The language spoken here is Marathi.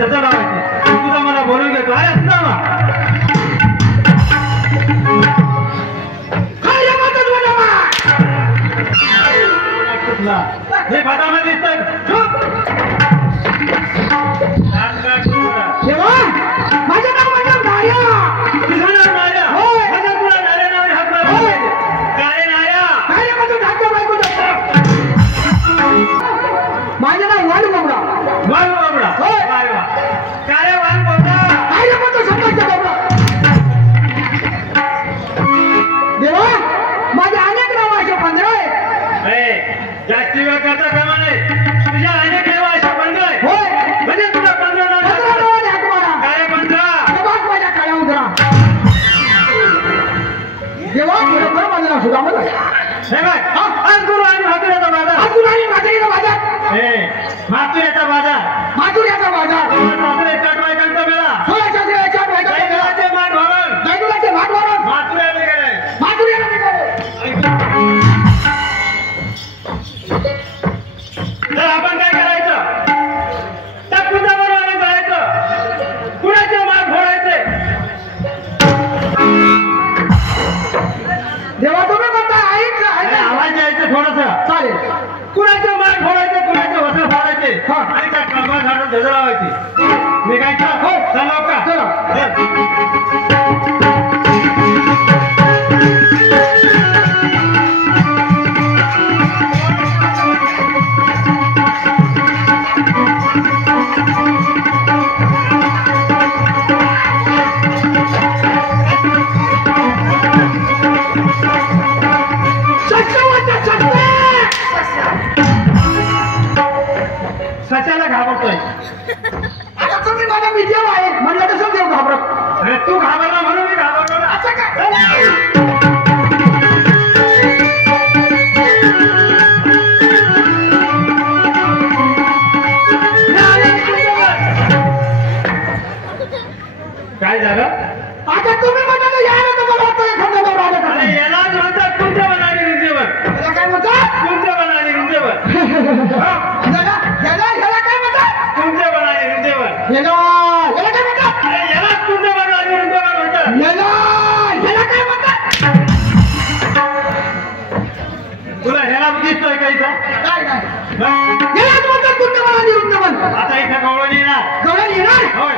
त्याचा लावायचे तुझा मला बोलून घेतो आहे तुझा मा हे भातामध्ये दिसत माझं नाव माझ्या नार्या तुझं नाव नार्या माझ्या तुला नार्या नावाने हात मारला काय नार्या नार्या माझं धाकट्या बायको माझं नाव वाण बाबडा वाण बाबडा काय वा काय वाण बाबडा नार्या माझं समाजचा बाबडा देवा माझे अनेक नाव असे 15 आहे जास्ती वेळ करता कामा नाही तुझ्या अनेक नाव असे 15 आहे होय म्हणजे तुला 15 नाव काय 15 बाग माझ्या काळ्या उतरा देवा बरोबर माझं नाव सुद्धा मला हे बाय आज गुरु आणि माथुऱ्याचा बाजार आणि माथुरीचा बाजार माथुऱ्याचा बाजार माथुऱ्याचा बाजार सासरे चाट बायकांचा मेळा 16 सासरे चाट बायकांचा दैगुलाचे माठ भवन दैगुलाचे माठ भवन माथुऱ्याला गेले माथुऱ्याला निघालो तर आपण काय करायचं त्या कुंजाबरोबर जायचं कुणाचे माठ फोडायचे देवा तुम्ही म्हणता आवाज यायचं थोडस चालेल कुणाचे माठ फोडायचे कुणाचे वस्त्र फोडायचे आणि त्या कलमा झाडून धज लावायची मी काय हो चला का चला सच्याला घाबरतोय आता तुम्ही माझा मी देव आहे म्हणलं कसं देव घाबरत अरे तू घाबरला म्हणून मी घाबरलो ना असं काय काय झालं आता तुम्ही म्हणता यायला तुम्हाला वाटतं एखादा राजा अरे यालाच म्हणतात तुमच्या बनाडी रुंदीवर याला काय म्हणतात तुमच्या बनाडी रुंदीवर याला काय म्हणतात तुमच्या बनाडी रुंदीवर याला काय म्हणतात अरे यालाच तुमच्या बनाडी रुंदीवर म्हणतात याला काय म्हणतात तुला ह्याला दिसतोय का इथं काय यालाच म्हणतात कुंदवन आणि वृंदावन आता इथं गवळण येणार गवळण येणार होय